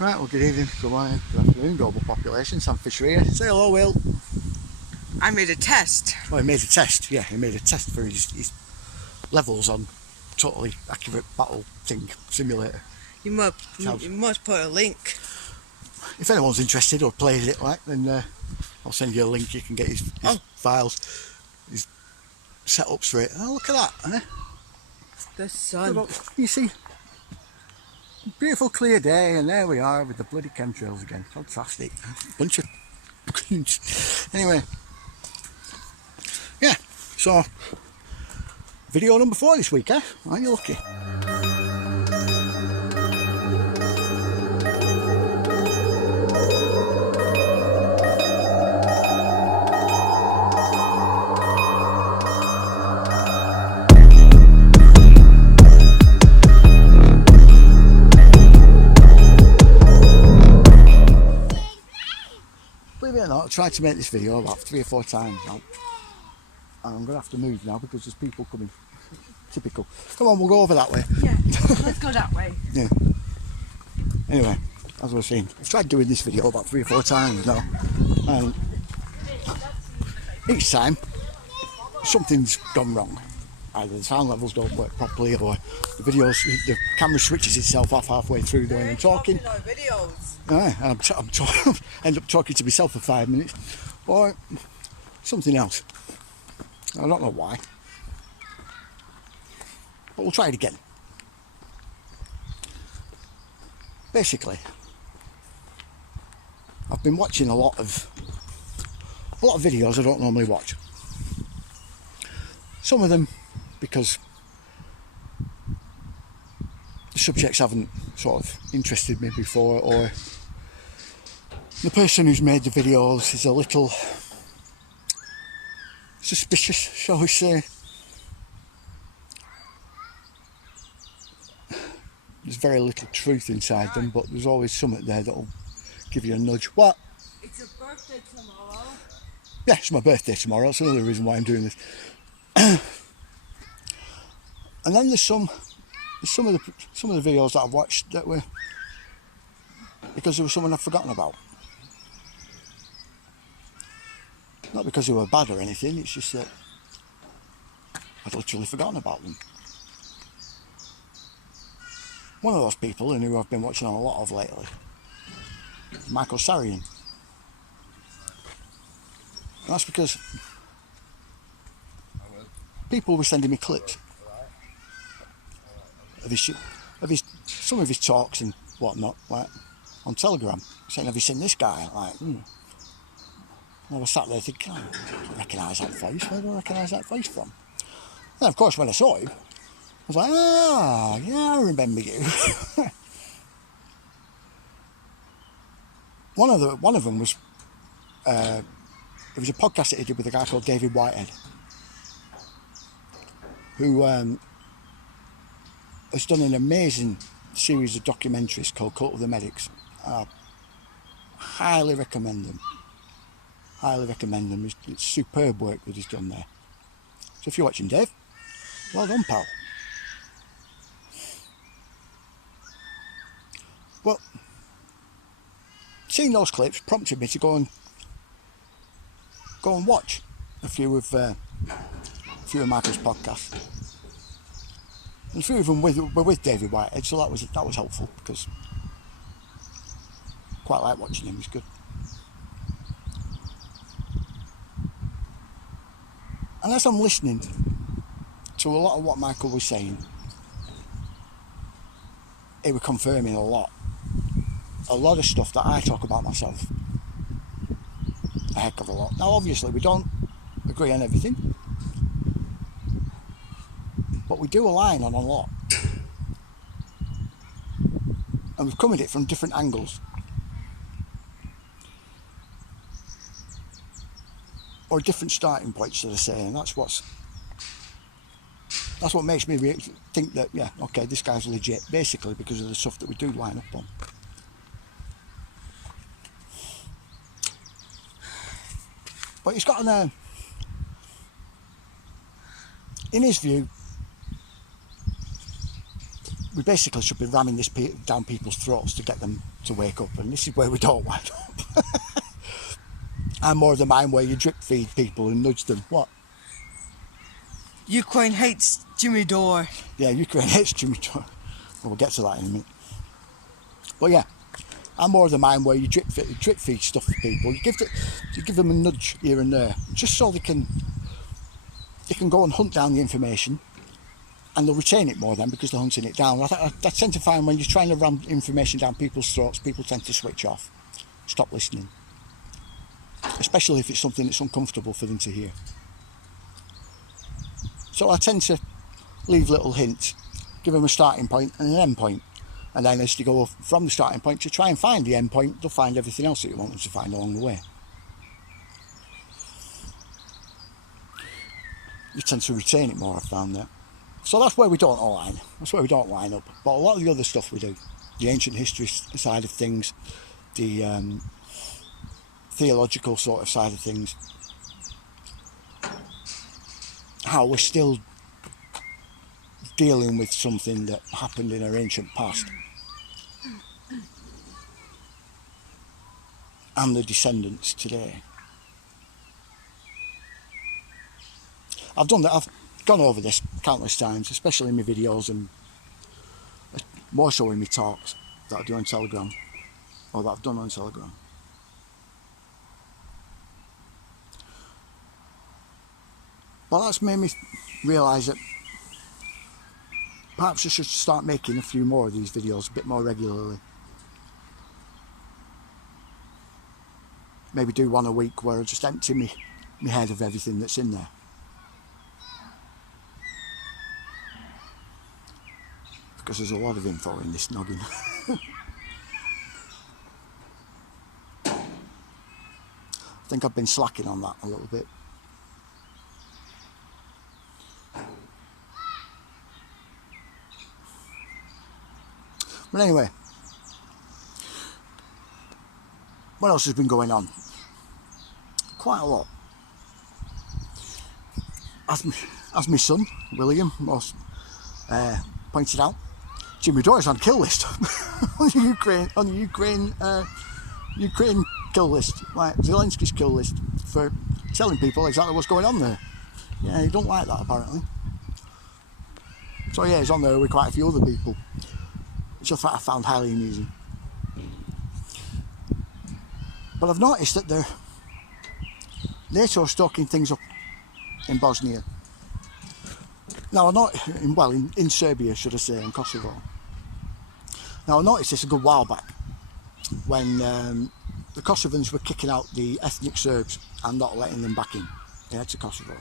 Right, well, good evening, good morning, good afternoon, global population. Sam Fisher here. Say hello, Will. I made a test. Oh, he made a test, yeah, he made a test for his levels on totally accurate battle thing, simulator. You must put a link. If anyone's interested or plays it, like, then I'll send you a link. You can get his files, his setups for it. Oh, look at that, eh? The sun. You see, beautiful clear day, and there we are with the bloody chemtrails again. Fantastic. Bunch of anyway, yeah, so video number 4 this week, eh? Aren't you lucky? Believe it or not, I tried to make this video about 3 or 4 times now, and I'm going to have to move now because there's people coming. Typical. Come on, we'll go over that way. Yeah, let's go that way. Yeah. Anyway, as I was saying, I've tried doing this video about 3 or 4 times now, and each time something's gone wrong. Either the sound levels don't work properly, or the camera switches itself off halfway through doing and talking. I'm end up talking to myself for 5 minutes, or something else. I don't know why, but we'll try it again. Basically, I've been watching a lot of videos I don't normally watch. Some of them because the subjects haven't sort of interested me before, or the person who's made the videos is a little suspicious, shall we say. There's very little truth inside them, but there's always something there that'll give you a nudge. What? It's your birthday tomorrow. Yeah, it's my birthday tomorrow. That's another reason why I'm doing this. And then there's some of the videos that I've watched that were because there was someone I've forgotten about. Not because they were bad or anything, it's just that I'd literally forgotten about them. One of those people, and who I've been watching a lot of lately, is Michael Sarian. And that's because people were sending me clips of some of his talks and whatnot, like on Telegram, saying, "Have you seen this guy?" Like, And I was sat there thinking, "I don't recognise that face. Where do I recognise that face from?" And of course, when I saw him, I was like, "Ah, yeah, I remember you." One of them was it was a podcast that he did with a guy called David Whitehead, who has done an amazing series of documentaries called Cult of the Medics. I highly recommend them. Highly recommend them. It's superb work that he's done there. So if you're watching, Dave, well done, pal. Well, seeing those clips prompted me to go and watch a few of Michael's podcasts. And a few of them were with David Whitehead, so that was helpful because I quite like watching him. He's good. And as I'm listening to a lot of what Michael was saying, it was confirming a lot of stuff that I talk about myself. A heck of a lot. Now, obviously, we don't agree on everything, but we do align on a lot. And we've come at it from different angles. Or different starting points, should I say, and that's what makes me think that, yeah, okay, this guy's legit, basically because of the stuff that we do line up on. But he's got in his view, we basically should be ramming this down people's throats to get them to wake up, and this is where we don't wind up. I'm more of the mind where you drip feed people and nudge them. What? Ukraine hates Jimmy Dore. Yeah, Ukraine hates Jimmy Dore. Well, we'll get to that in a minute. But yeah, I'm more of the mind where you drip feed stuff to people. You give them a nudge here and there, just so they can go and hunt down the information, and they'll retain it more then because they're hunting it down. I tend to find when you're trying to ram information down people's throats, people tend to switch off, stop listening, especially if it's something that's uncomfortable for them to hear. So I tend to leave little hints, give them a starting point and an end point, and then as they go from the starting point to try and find the end point, they'll find everything else that you want them to find along the way. You tend to retain it more, I've found that. So that's where we don't align. That's where we don't line up. But a lot of the other stuff we do, the ancient history side of things, the theological sort of side of things, how we're still dealing with something that happened in our ancient past, and the descendants today. I've done that. I've gone over this countless times, especially in my videos and more so in my talks that I do on Telegram, or that I've done on Telegram. Well, that's made me realise that perhaps I should start making a few more of these videos a bit more regularly. Maybe do one a week where I just empty my head of everything that's in there. Because there's a lot of info in this noggin. I think I've been slacking on that a little bit. But anyway, what else has been going on? Quite a lot. As my son, William, pointed out, Jimmy Dore's on kill list on the Ukraine kill list, like Zelensky's kill list, for telling people exactly what's going on there. Yeah, he don't like that apparently. So yeah, he's on there with quite a few other people, which I found highly amusing. But I've noticed that NATO's stoking things up in Bosnia. Now, in Serbia, should I say, in Kosovo. Now, I noticed this a good while back when the Kosovans were kicking out the ethnic Serbs and not letting them back in to Kosovo.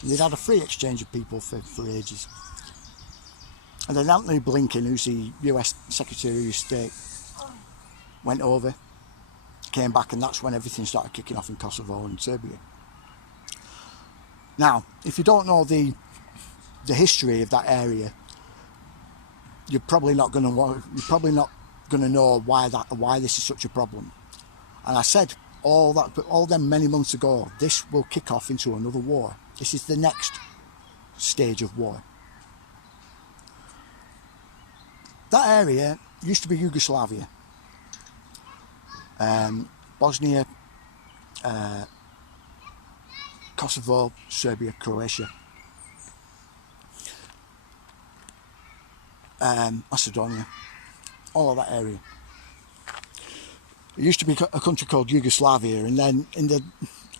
And they'd had a free exchange of people for ages. And then Anthony Blinken, who's the US Secretary of State, went over, came back, and that's when everything started kicking off in Kosovo and Serbia. Now, if you don't know the history of that area, you're probably not going to know why this is such a problem. And I said all them many months ago, this will kick off into another war. This is the next stage of war. That area used to be Yugoslavia, Bosnia, Kosovo, Serbia, Croatia, Macedonia, all of that area. It used to be a country called Yugoslavia, and then in the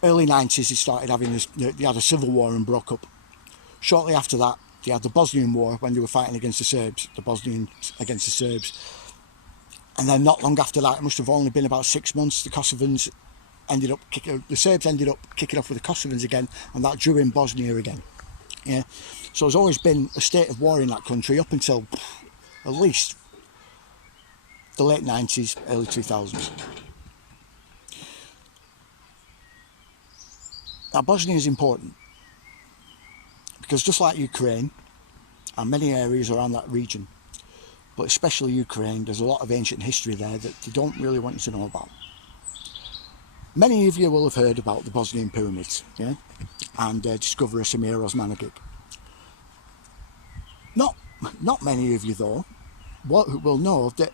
early 90s they started having they had a civil war and broke up. Shortly after that they had the Bosnian War when they were fighting against the Serbs, the Bosnians against the Serbs. And then not long after that, it must have only been about 6 months, the Serbs ended up kicking off with the Kosovans again, and that drew in Bosnia again. Yeah. So there's always been a state of war in that country up until at least the late 90s, early 2000s. Now, Bosnia is important because just like Ukraine and many areas around that region, but especially Ukraine, there's a lot of ancient history there that they don't really want you to know about. Many of you will have heard about the Bosnian pyramids, yeah, and discoverer Samir Osmanagic. Not not many of you though will know that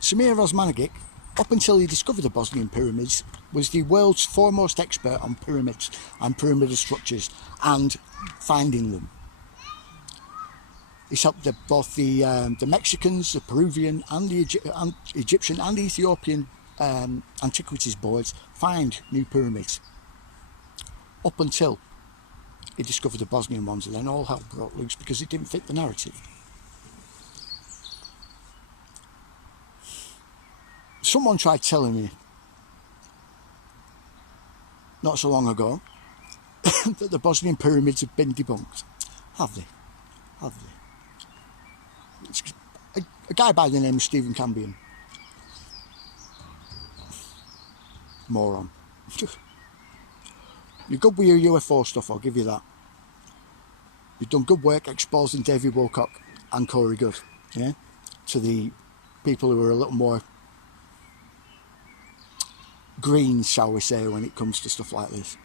Samir Osmanagic, up until he discovered the Bosnian pyramids, was the world's foremost expert on pyramids and pyramidal structures and finding them. He's helped both the Mexicans, the Peruvian and the Egyptian and Ethiopian antiquities boards find new pyramids, up until he discovered the Bosnian ones, and then all hell broke loose because it didn't fit the narrative. Someone tried telling me not so long ago that the Bosnian pyramids have been debunked. Have they? Have they? It's a guy by the name of Stephen Cambion. Moron. You're good with your UFO stuff, I'll give you that. You've done good work exposing David Wilcock and Corey Good, yeah, to the people who are a little more green, shall we say, when it comes to stuff like this.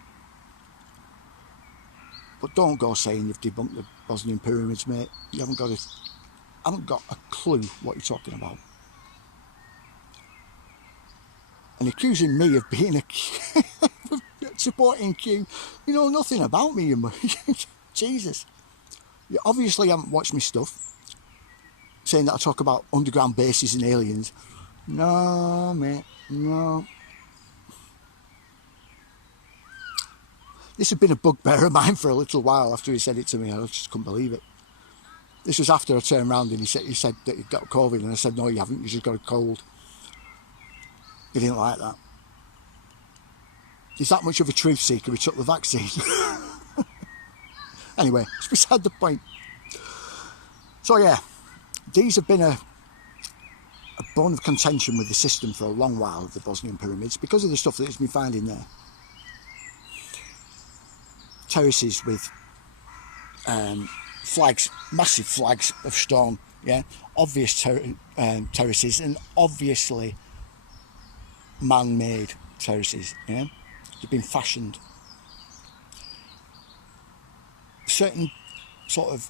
But don't go saying you've debunked the Bosnian pyramids, mate. You haven't got a clue what you're talking about. And accusing me of being supporting Q, you know nothing about me, you Jesus. You obviously haven't watched my stuff, saying that I talk about underground bases and aliens. No, mate, no. This had been a bugbear of mine for a little while after he said it to me. I just couldn't believe it. This was after I turned around and he said that he'd got COVID, and I said, no, you haven't, you just got a cold. He didn't like that. He's that much of a truth seeker, he took the vaccine. Anyway, it's beside the point. So yeah, these have been a bone of contention with the system for a long while, the Bosnian pyramids, because of the stuff that it's been finding there. Terraces with flags, massive flags of stone, yeah, obvious terraces, and obviously man-made terraces, yeah, they've been fashioned. Certain sort of,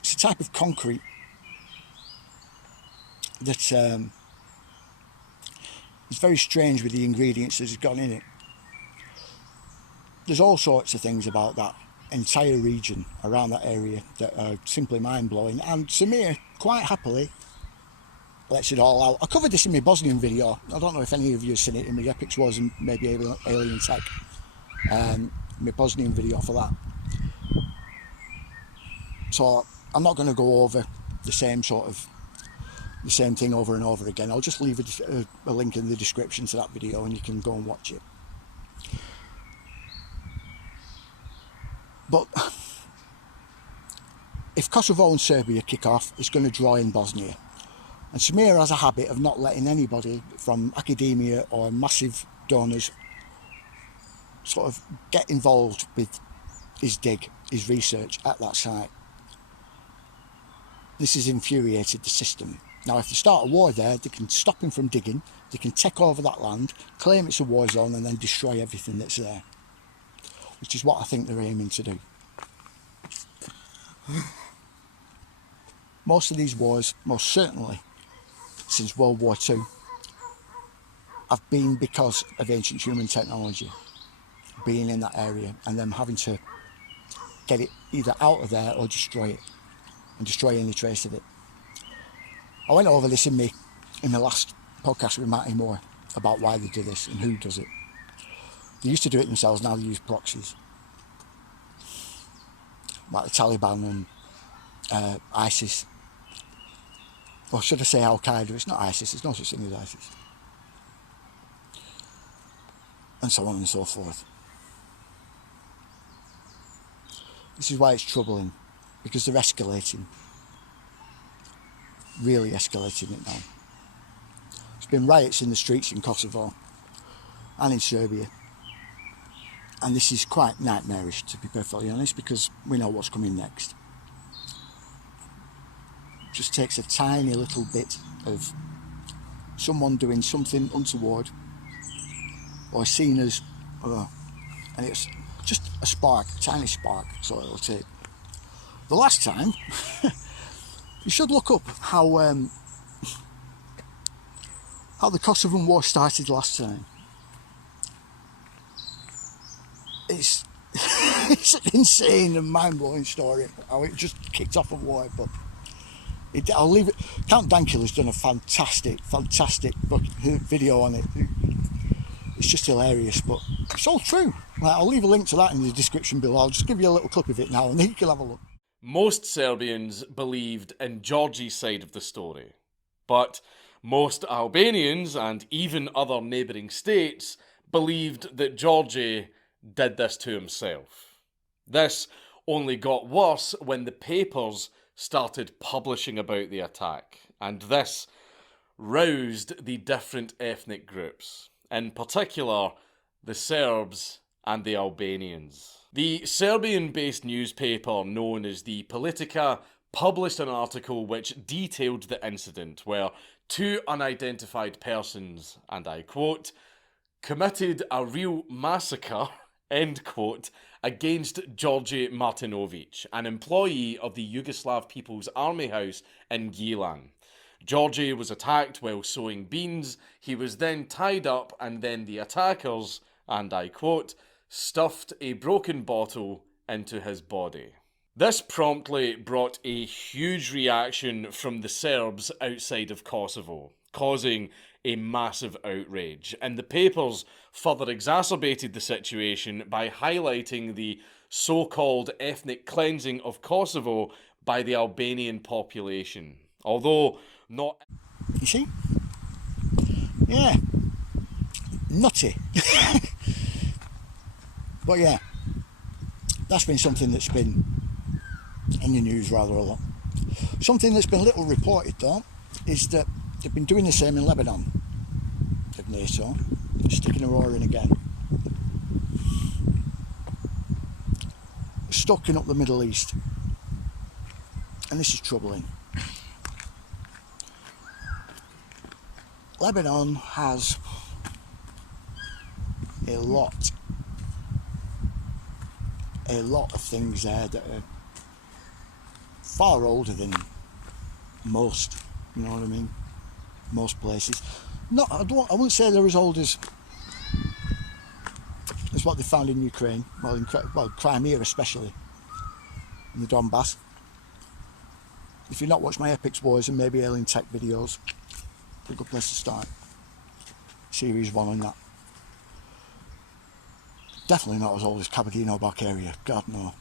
it's a type of concrete that is very strange with the ingredients that has gone in it. There's all sorts of things about that entire region around that area that are simply mind-blowing, and Samir quite happily lets it all out. I covered this in my Bosnian video. I don't know if any of you have seen it in my Epics Wars and maybe Alien Tech, my Bosnian video for that. So I'm not going to go over the same thing over and over again. I'll just leave a link in the description to that video and you can go and watch it. But if Kosovo and Serbia kick off, it's going to draw in Bosnia. And Samir has a habit of not letting anybody from academia or massive donors sort of get involved with his dig, his research at that site. This has infuriated the system. Now, if they start a war there, they can stop him from digging, they can take over that land, claim it's a war zone, and then destroy everything that's there. Which is what I think they're aiming to do. Most of these wars, most certainly since World War II, have been because of ancient human technology being in that area and them having to get it either out of there or destroy it and destroy any trace of it. I went over this in the last podcast with Matty Moore about why they do this and who does it. They used to do it themselves, now they use proxies. Like the Taliban and ISIS. Or should I say Al-Qaeda? It's not ISIS, there's no such thing as ISIS. And so on and so forth. This is why it's troubling, because they're escalating. Really escalating it now. There's been riots in the streets in Kosovo and in Serbia. And this is quite nightmarish, to be perfectly honest, because we know what's coming next. It just takes a tiny little bit of someone doing something untoward or seen as, and it's just a spark, a tiny spark, so it'll take. the last time, you should look up how the Kosovan War started last time. It's it's an insane and mind-blowing story how it just kicked off a war, but I'll leave it. Count Dankula's done a fantastic video on it. It's just hilarious, but it's all true. Like, I'll leave a link to that in the description below. I'll just give you a little clip of it now and then you can have a look. Most Serbians believed in Georgie's side of the story, but most Albanians and even other neighbouring states believed that Georgie did this to himself. This only got worse when the papers started publishing about the attack, and this roused the different ethnic groups, in particular the Serbs and the Albanians. The Serbian-based newspaper known as the Politika published an article which detailed the incident where two unidentified persons, and I quote, committed a real massacre, end quote, against Georgi Martinovic, an employee of the Yugoslav People's Army House in Gilan. Georgie was attacked while sowing beans. He was then tied up, and then the attackers, and I quote, stuffed a broken bottle into his body. This promptly brought a huge reaction from the Serbs outside of Kosovo, causing a massive outrage, and the papers further exacerbated the situation by highlighting the so-called ethnic cleansing of Kosovo by the Albanian population. Although not... You see? Yeah. Nutty. But yeah, that's been something that's been in the news rather a lot. Something that's been little reported though is that they've been doing the same in Lebanon, of NATO, sticking a roar in again. Stocking up the Middle East. And this is troubling. Lebanon has a lot of things there that are far older than most, you know what I mean? Most places. I wouldn't say they're as old as what they found in Ukraine, well, Crimea especially, in the Donbass. If you've not watched my Epics Wars and maybe Alien Tech videos, it's a good place to start. Series 1 on that. Definitely not as old as Kabardino-Balkaria, God no.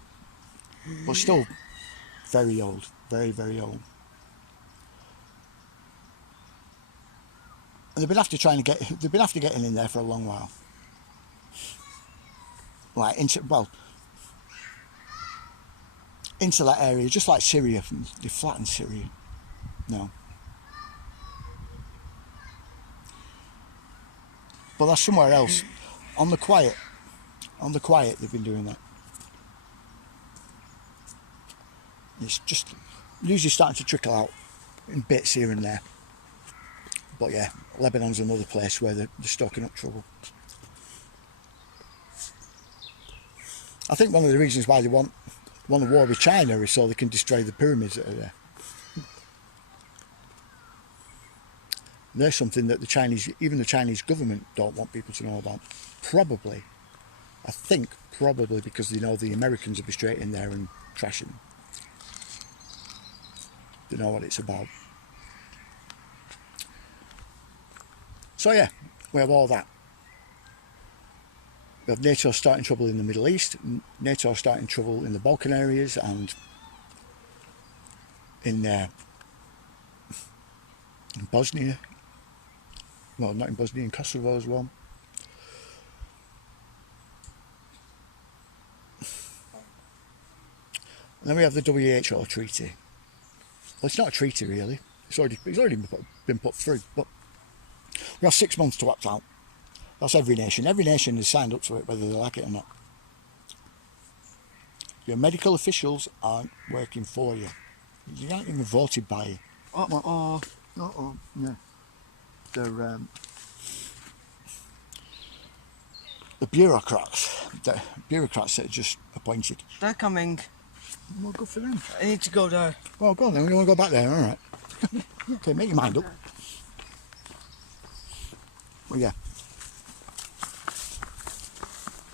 But still very old, very, very old. And they've been after getting in there for a long while. Like into that area, just like Syria. They flattened Syria. No. But that's somewhere else. On the quiet they've been doing that. It's just usually starting to trickle out in bits here and there. But yeah, Lebanon's another place where they're stoking up trouble. I think one of the reasons why they want a war with China is so they can destroy the pyramids that are there. There's something that even the Chinese government don't want people to know about. Probably because they know the Americans will be straight in there and trashing them. They know what it's about. So yeah, we have all that. We have NATO starting trouble in the Middle East, NATO starting trouble in the Balkan areas, and in Bosnia. Well, not in Bosnia, in Kosovo as well. And then we have the WHO treaty. Well, it's not a treaty really. It's already been put through, but we have 6 months to opt out. That's every nation. Every nation has signed up to it, whether they like it or not. Your medical officials aren't working for you. You aren't even voted by you. Yeah. They're the bureaucrats. The bureaucrats that are just appointed. They're coming. Well, good for them. I need to go there. Well, go on then. We want to go back there, all right. Okay, make your mind up. Well, yeah.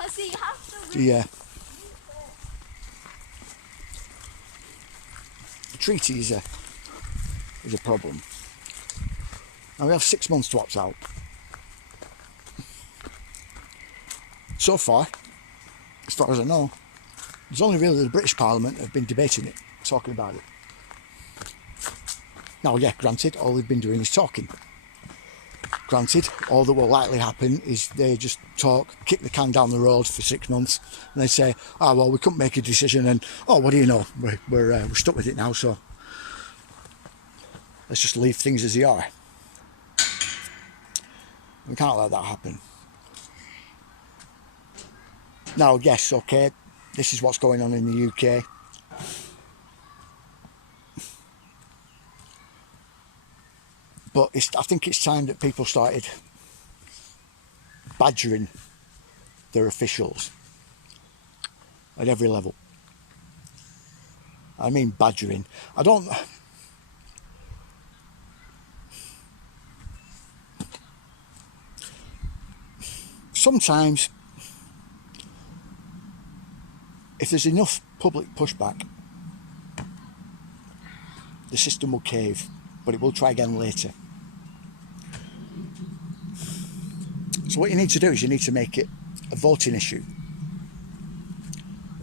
See, you have to The treaty is a problem. Now we have 6 months to opt out. So far as I know, there's only really the British Parliament that have been debating it, talking about it. Now, yeah, granted, all they've been doing is talking. Granted, all that will likely happen is they just talk, kick the can down the road for 6 months, and they say, "Oh well, we couldn't make a decision," and "Oh, what do you know? We're stuck with it now, so let's just leave things as they are." We can't let that happen. Now, yes, okay, this is what's going on in the UK. But I think it's time that people started badgering their officials at every level. I mean badgering. Sometimes, if there's enough public pushback, the system will cave, but it will try again later. So what you need to do is you need to make it a voting issue.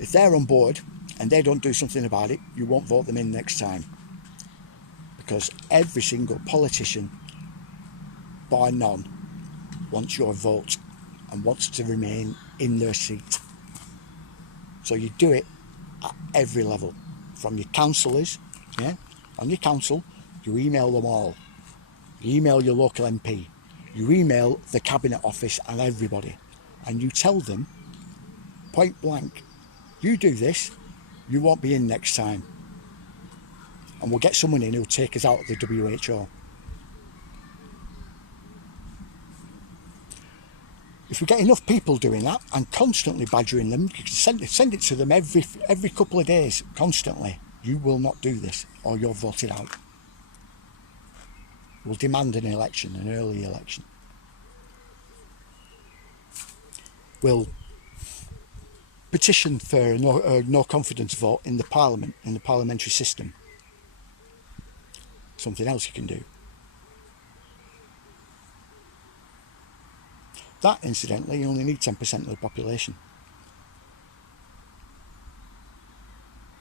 If they're on board and they don't do something about it, you won't vote them in next time. Because every single politician, bar none, wants your vote and wants to remain in their seat. So you do it at every level. From your councillors, yeah, on your council, you email them all. You email your local MP. You email the Cabinet Office and everybody. And you tell them, point blank, you do this, you won't be in next time. And we'll get someone in who'll take us out of the WHO. If we get enough people doing that and constantly badgering them, you can send it to them every couple of days, constantly. You will not do this, or you're voted out. We'll demand an election, an early election. We'll petition for a no confidence vote in the Parliament, in the parliamentary system. Something else you can do. That, incidentally, you only need 10% of the population.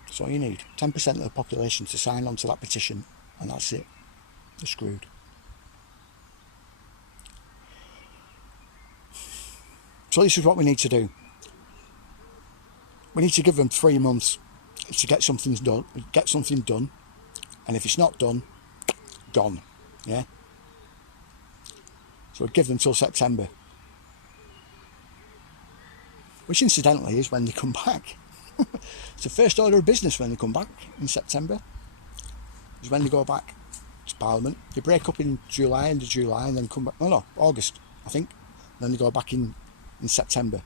That's all you need. 10% of the population to sign on to that petition, and that's it. They're screwed. So this is what we need to do. We need to give them 3 months to get something done, and if it's not done, gone. Yeah. So we'll give them till September, which incidentally is when they come back. It's the first order of business when they come back in September. Is when they go back to Parliament. They break up in July, end of July, and then come back. No, August, I think. And then they go back in September.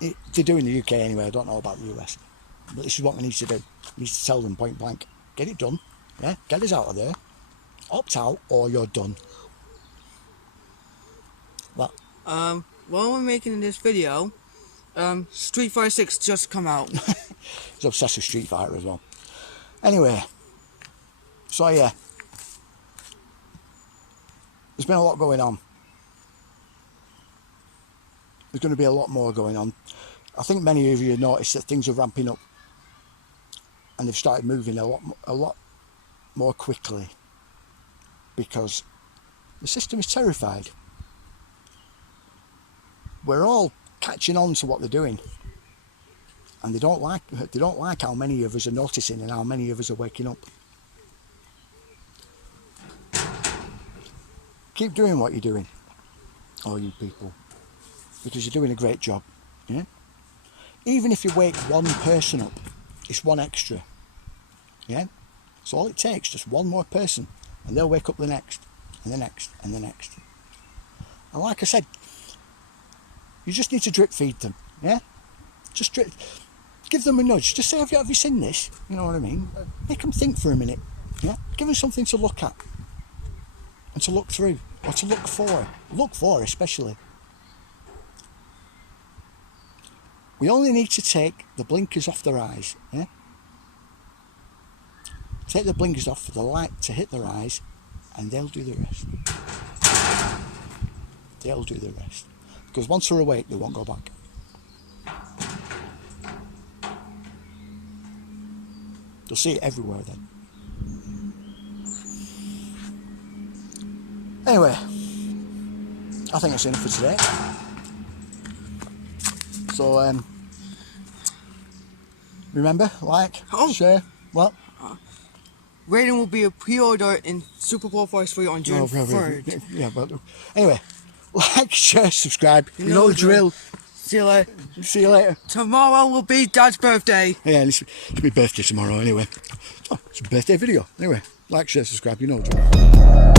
They do in the UK anyway. I don't know about the US. But this is what we need to do. We need to tell them point blank. Get it done. Yeah, get us out of there. Opt out or you're done. That. While we're making this video, Street Fighter 6 just come out. He's obsessed with Street Fighter as well. Anyway, so yeah, there's been a lot going on. There's going to be a lot more going on. I think many of you have noticed that things are ramping up, and they've started moving a lot more quickly, because the system is terrified. We're all catching on to what they're doing, and they don't like how many of us are noticing and how many of us are waking up. Keep doing what you're doing, all you people, because you're doing a great job. Yeah. Even if you wake one person up, it's one extra. Yeah. So all it takes, just one more person, and they'll wake up the next, and the next, and the next. And like I said, you just need to drip feed them. Yeah. Just drip. give them a nudge. Just say, have you seen this? You know what I mean? Make them think for a minute. Yeah, give them something to look at and to look through, or to look for. Look for, especially. We only need to take the blinkers off their eyes. Yeah. Take the blinkers off for the light to hit their eyes, and they'll do the rest. They'll do the rest. Because once they're awake, they won't go back. They'll see it everywhere then. Anyway, I think that's enough for today. So, remember, like, share, what? Rating will be a pre-order in Super Bowl Force for you on June 3rd. Yeah, but anyway, like, share, subscribe. You know the drill. See you later. See you later. Tomorrow will be Dad's birthday. Yeah, it's my birthday tomorrow anyway. Oh, it's a birthday video. Anyway, like, share, subscribe. You know the drill.